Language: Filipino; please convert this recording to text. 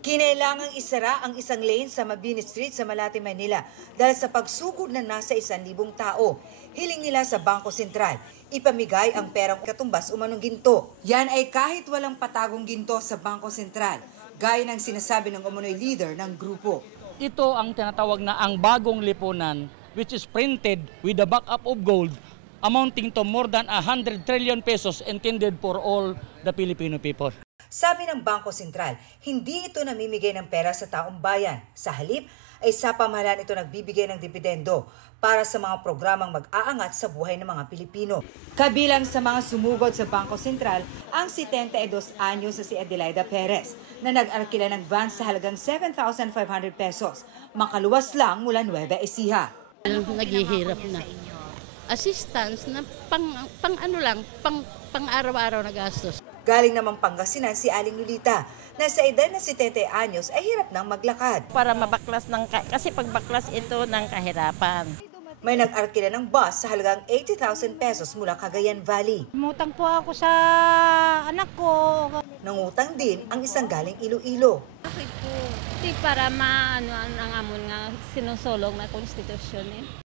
Kinailangang isara ang isang lane sa Mabini Street sa Malate, Manila dahil sa pagsugod na nasa 1,000 tao. Hiling nila sa Bangko Sentral, ipamigay ang perang katumbas umanong ginto. Yan ay kahit walang patagong ginto sa Bangko Sentral, gaya ng sinasabi ng umunoy leader ng grupo. Ito ang tinatawag na ang bagong lipunan, which is printed with the backup of gold amounting to more than 100 trillion pesos intended for all the Filipino people. Sabi ng Bangko Sentral, hindi ito namimigay ng pera sa taong bayan. Sa halip, ay sa pamahalaan ito nagbibigay ng dipidendo para sa mga programang mag-aangat sa buhay ng mga Pilipino. Kabilang sa mga sumugod sa Bangko Sentral, ang 72 anyos na si Adelaida Perez na nag-arkila ng van sa halagang 7,500 pesos. Makaluwas lang mula Nueva Ecija. Naghihirap na. Assistance na pang araw-araw na gastos. Galing namang Pangasinan si Aling Lolita na sa edad na 70 anyos ay hirap nang maglakad. Para mabaklas kasi pagbaklas ito ng kahirapan. May nag-arkila ng bus sa halagang 80,000 pesos mula Cagayan Valley. Umutang po ako sa anak ko. Nangutang din ang isang galing Iloilo. Bakit po? Di para maano ang amon nga sinusulong na konstitusyon eh.